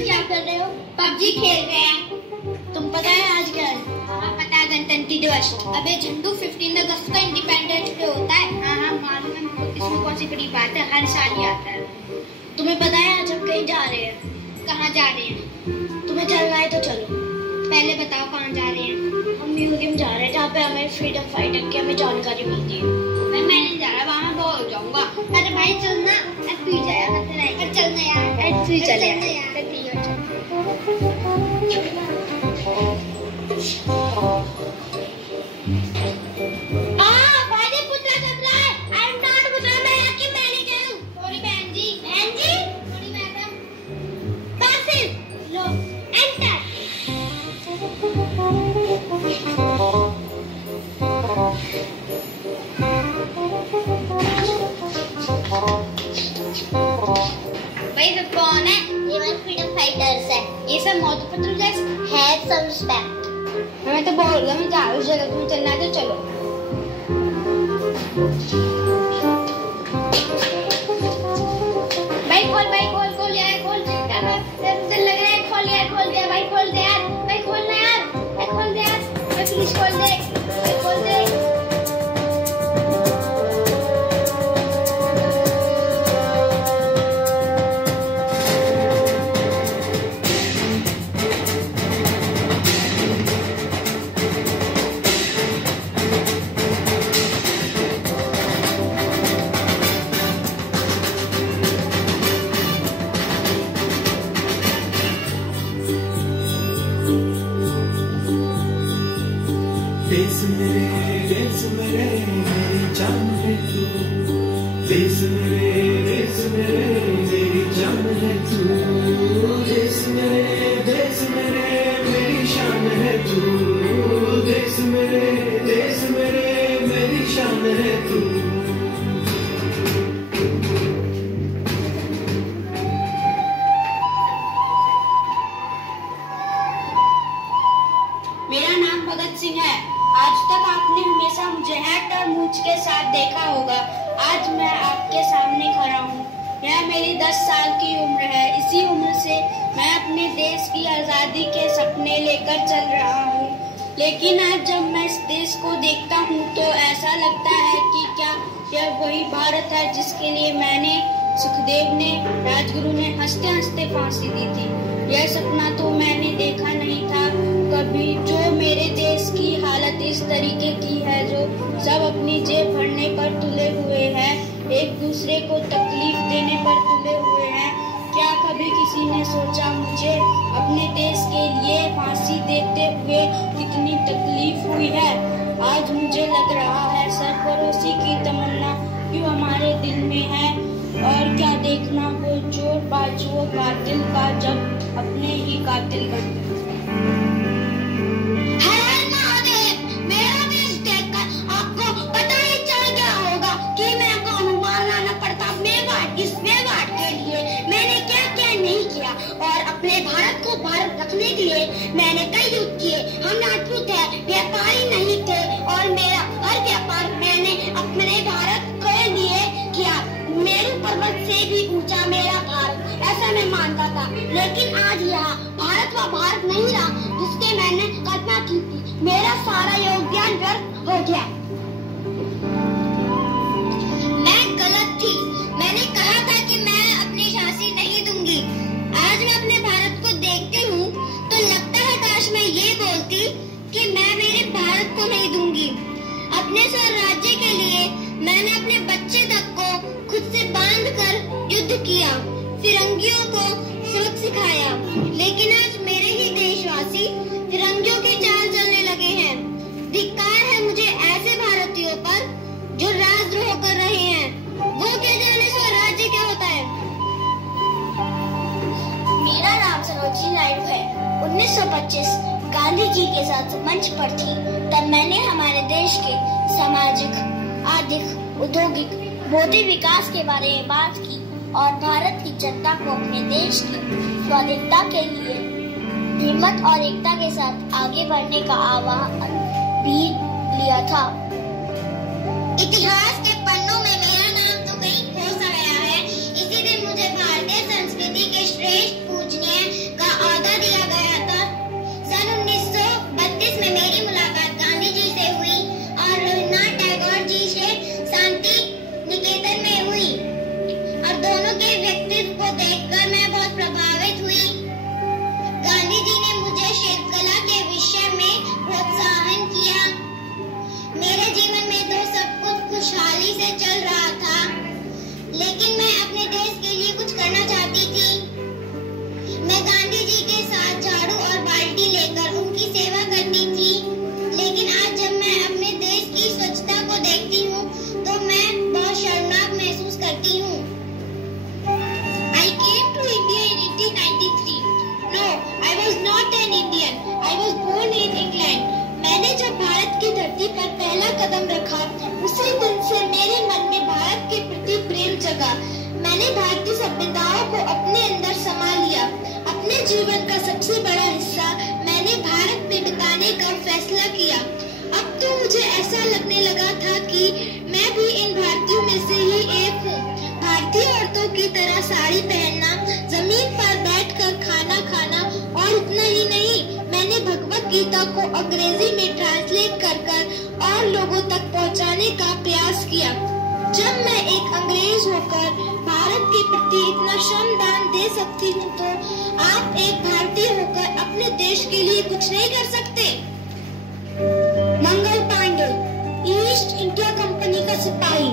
क्या कर रहे हो? पबजी खेल रहे हैं। तुम पता है आज क्या है? हाँ पता है, गणतंत्र दिवस। अबे झंडू 15 अगस्त का इंडिपेंडेंस डे होता है। हाँ मालूम है मुझे, इसमें कौन सी बड़ी बात है, हर साल ही आता है। तुम्हें पता है आज हम कहीं जा रहे हैं? कहाँ जा रहे हैं? तुम्हें चलना है तो चलो। पहले बताओ कहाँ जा रहे हैं? हम म्यूजियम जा रहे हैं जहाँ पे हमें फ्रीडम फाइटर की हमें जानकारी मिलती है। मैं नहीं जा रहा, वहाँ मैं बोर हो जाऊंगा। अरे भाई चलना, तू ही जाया, चलना यार, तू ही चले यार। कौन है? ये मैं फ्रीडम फाइटर्स है। ये सब मोदी पत्रों जैसे है, सब रिस्पेक्ट। मैं तो बोल रहा हूँ जा उस जगह, तुम्हें चलना है तो चलो। भाई खोल यार, खोल। डर लग रहा है, खोल दे भाई, खोल दे यार, भाई खोलना यार, खोल दे यार, प्लीज खोल दे, खोल दे। देश मेरे मेरी जान है तू। देश मेरे मेरी जान है तू। देश मेरे मेरी शान है तू। देश मेरे मेरी शान है तू। मेरा नाम भगत सिंह है। आज तक आपने हमेशा मुझे हैट और मूंछ के साथ देखा होगा। आज मैं आपके सामने खड़ा हूँ। यह मेरी 10 साल की उम्र है। इसी उम्र से मैं अपने देश की आजादी के सपने लेकर चल रहा हूँ। लेकिन आज जब मैं इस देश को देखता हूँ तो ऐसा लगता है कि क्या यह वही भारत है जिसके लिए मैंने, सुखदेव ने, राजगुरु ने हंसते हंसते फांसी दी थी। यह सपना तो मैंने देखा नहीं था कभी, जो मेरे देश की हालत इस तरीके की है, जो सब अपनी जेब भरने पर तुले हुए हैं, एक दूसरे को तकलीफ देने पर तुले हुए हैं। क्या कभी किसी ने सोचा मुझे अपने देश के लिए फांसी देते हुए कितनी तकलीफ हुई है? आज मुझे लग रहा है सरफरोशी की तमन्ना क्यों हमारे दिल में है। और क्या देखना वो चोर बाजुओं कातिल का जब अपने ही कातिल बनते। मेरा देश देखकर आपको पता ही चल गया होगा कि मैं कौन हूँ। मारना न पड़ता इस मेवाड़ के लिए मैंने क्या क्या नहीं किया, और अपने भारत को भारत रखने के लिए मैंने कई युद्ध किए। हम राजपूत है, व्यापारी नहीं थे, और मेरा हर व्यापार मैंने अपने भारत के लिए किया। मेरू पर्वत से भी ऊंचा मेरा भारत, ऐसा मैं मानता था। लेकिन आज यहाँ भारत व भारत नहीं रहा जिसके मैंने कल्पना की थी। मेरा सारा योगदान व्यर्थ हो गया। मैं गलत थी। मैंने कहा था कि मैं अपनी झांसी नहीं दूंगी। आज मैं अपने भारत को देखती हूँ तो लगता है काश मैं ये बोलती कि मैं मेरे भारत को नहीं दूंगी। अपने स्वराज्य के लिए मैंने अपने बच्चे तक को खुद से बांधकर युद्ध किया, फिरंगियों को सबक सिखाया। लेकिन आज मेरे ही देशवासी फिरंगियों की चाल चलने लगे हैं। धिक्कार है मुझे ऐसे भारतीयों पर जो राजद्रोह कर रहे हैं। वो क्या जाने स्वराज्य क्या होता है। मेरा नाम सरोजिनी नायडू है। 1925 गांधी जी के साथ मंच पर थी, तब मैंने हमारे देश के सामाजिक, आर्थिक, औद्योगिक, बौद्धिक विकास के बारे में बात की और भारत की जनता को अपने देश की स्वाधीनता के लिए हिम्मत और एकता के साथ आगे बढ़ने का आह्वान भी लिया था। इतिहास के पन्नों में मेरा नाम तो कहीं खो मैंने भारतीय सभ्यताओं को अपने अंदर समा लिया। अपने जीवन का सबसे बड़ा हिस्सा मैंने भारत में बिताने का फैसला किया। अब तो मुझे ऐसा लगने लगा था कि मैं भी इन भारतीयों में से ही एक हूँ। भारतीय औरतों की तरह साड़ी पहनना, जमीन पर बैठकर खाना खाना और इतना ही नहीं, मैंने भगवत गीता को अंग्रेजी में ट्रांसलेट कर और लोगों तक पहुंचाने का प्रयास किया। जब मैं एक अंग्रेज होकर भारत के प्रति इतना श्रमदान दे सकती हूँ, तो आप एक भारतीय होकर अपने देश के लिए कुछ नहीं कर सकते? Mangal Pandey, east India company का सिपाही।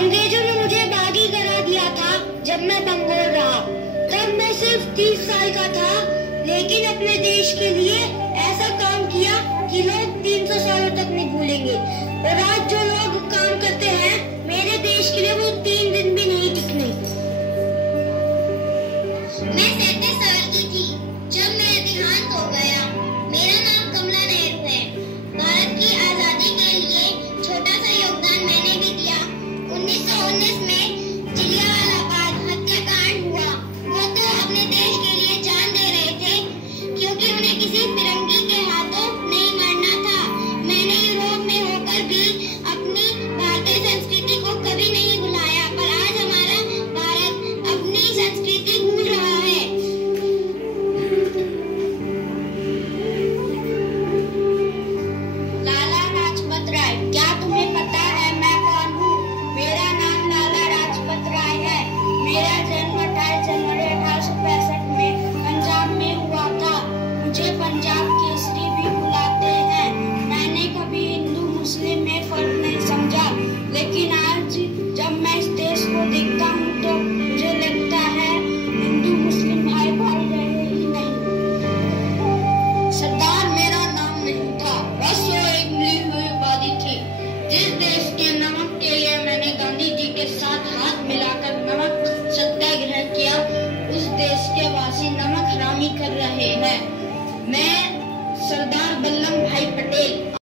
अंग्रेजों ने मुझे बागी करा दिया था जब मैं बंगोर रहा। तब मैं सिर्फ 30 साल का था, लेकिन अपने देश के लिए ऐसा काम किया कि लोग 300 सालों तक नहीं भूलेंगे। और आज जो लोग काम करते हैं मेरे देश के लिए, वो 3 दिन भी नहीं टिकने। मैं 37 साल की थी जब मेरा देहांत हो गया। मेरा नाम कमला नेहरू है। भारत की आजादी के लिए छोटा सा योगदान मैंने भी दिया। 1919 में